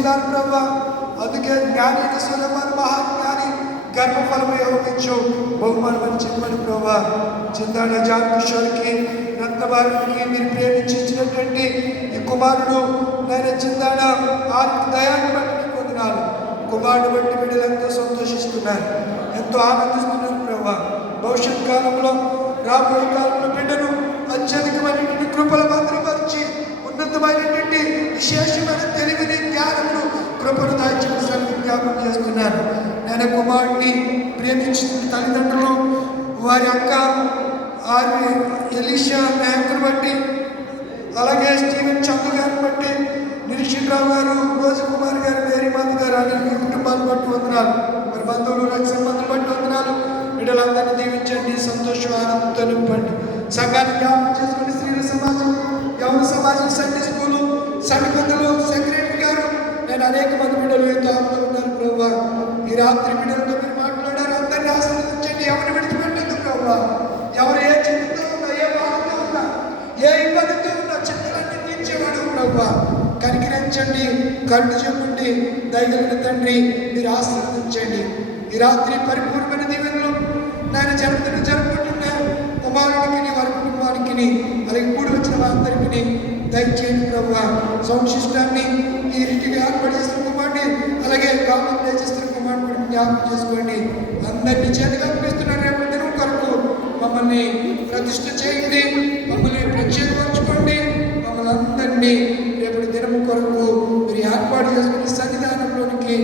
చిందాను ప్రభా. అందుకే జ్ఞాని సులభాన్ని మహాజ్ఞాని గర్భఫలము యోగించు బహుమానం చెప్పండి ప్రభా. చిందాడ జాన్ కిషోర్కి రత్నభారతికి మీరు ప్రేమించినటువంటి ఈ కుమారుడు నేను చిందాడ ఆత్మ దయాన్ని బట్టి పొందినాను. కుమారుడు బట్టి బిడ్డలంతా సంతోషిస్తున్నారు, ఎంతో ఆనందిస్తున్నారు ప్రభా. భవిష్యత్ కాలంలో రాబోయే కాలంలో బిడ్డను అత్యధికమైనటువంటి కృపల భద్రపరిచి ఉన్నతమైనటువంటి విశేషమైన తెలివిని జ్ఞానమును కృపను దాల్చిన జ్ఞాపకం చేస్తున్నాను. నేను కుమారుడిని ప్రేమించిన తల్లిదండ్రులు వారి అక్క ఎలీషా నాయకుని బట్టి, అలాగే స్టీవెన్ చందు గారిని బట్టి, నిరీక్షణరావు గారు, రోజు కుమార్ గారు, మేరీమాత గారు అని మీ కుటుంబాన్ని బట్టి వందనాలు. మరి బంధువులు రక్షణ బంధువులు బట్టి వందనాలు. బిడ్డలందరినీ దీవించండి, సంతోషం ఆనందంతో నింపండి. సంఘాన్ని జ్ఞాపకం చేసుకుని స్త్రీల సమాజం, యవన సమాజం, సండే స్కూలు, సమిపందులు, సెక్రటరీ గారు, నేను అనేక మంది బిడ్డలు ఎంతో ఆనందంగా ఉన్నారు ప్రభావ. ఈ రాత్రి బిడ్డలతో మీరు మాట్లాడారు, అందరినీ ఆశీర్వదించండి. ఎవరిని విడిచిపెట్టద్దు ప్రభావ. ఎవరు ఏ చింతతో ఉన్నా, ఏ బాధతో ఉన్నా, ఏ ఇబ్బందితో ఉన్నా చింతలన్నీ తీర్చేవాడు ప్రభావ. కనికరించండి, కళ్ళు చెప్పండి. దయగలిగిన తండ్రి మీరు ఆశీర్వదించండి. ఈ రాత్రి పరిపూర్ణమైన దీవెనలు నేను జరుపుకుంటున్న కుమారుడికి, వారి కుటుంబానికి, అలాగే కూడి వచ్చిన వారందరికీ దయచేయండి ప్రభావ. సౌండ్ సిస్టాన్ని ఈ రీతిగా ఏర్పాటు చేస్తున్న కుమారుడిని, అలాగే కామన్ చేస్తున్న కుమారుడిని జ్ఞాపకం చేసుకోండి. అందరినీ చేతిగా అనిపిస్తున్నారు. రేపు దినం కొరకు మమ్మల్ని ప్రతిష్ఠ చేయండి, మమ్మల్ని ప్రత్యేకపరచుకోండి. మమ్మల్ని అందరినీ రేపటి దినం కొరకు మీరు ఏర్పాటు చేసుకుని సన్నిధానంలోనికి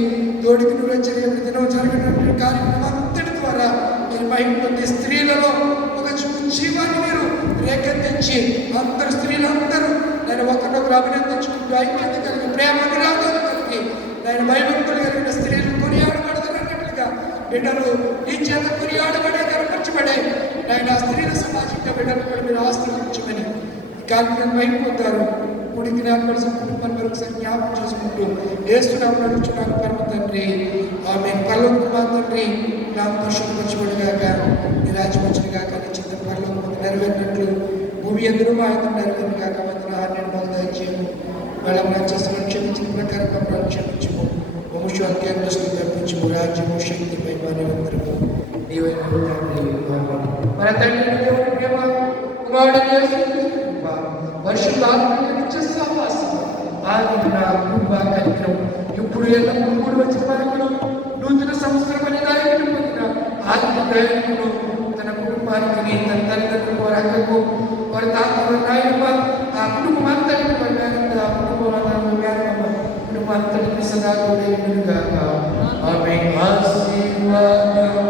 తోడికి నువ్వే రేపటి దినం జరిగినటువంటి కార్యక్రమం అంతటి ద్వారా మీరు మహిమ పొంది స్త్రీలలో ఒక జీవాన్ని మీరు రేకెత్తించి అందరు స్త్రీలందరూ నేను ఒకరినొకరు అభినందించుకుంటూ ఐక్యత కలిగి, ప్రేమ విరాగాలు కలిగి, నేను భయభక్తులు కలిగిన స్త్రీలు కొనియాడబడతారన్నట్లుగా బిడ్డలు ఈ చేత కొనియాడబడే, కనపరచబడే నేను ఆ స్త్రీల సమాజంగా బిడ్డలు కూడా మీరు ఆశ్రయించమని ఈ కార్యక్రమం మహిమ పొందారు. కుడికి నాపడిన కుటుంబాన్ని మరొకసారి జ్ఞాపకం చేసుకుంటూ ఏస్తున్నాము నడుచున్నాను పరమ తండ్రి. ఆమె పరలోకపు మా తండ్రి నామం పరిశుద్ధపరచబడుగాక, నీ రాజ్యం వచ్చుగాక, నీ చిత్తం పరలోకము నెరవేరినట్లు భూమి ఎందుకు మా యందు నెరవేరుగాక. వందనాలు మాకు దయచేయము. వాళ్ళ చేసిన క్షమించిన ప్రకారం మమ్మల్ని క్షమించము. వంశానికి దృష్టి తప్పించము. రాజ్యము, శక్తి, మహిమ నిరంతరము నీవైన తండ్రి. మన తండ్రి దేవుని ప్రేమ, కుమారుడు యేసు పరిశుద్ధాత్మ సహవాసం ఆదిన కృప కార్యక్రమం ఇప్పుడు ఎల్లప్పుడూ కూడా వచ్చిన మనకును నూతన సంవత్సరం అనే నాయకుడు పొందిన ఆత్మ నాయకుడు తన కుటుంబానికి, తన తల్లిదండ్రులకు, వారి అక్కకు, వారి తాతలు, నాయనమ్మ, ఆ కుటుంబం అంతటికి ఆ కుటుంబం అంతటికి సదా ఆమె ఆశీర్వాదం.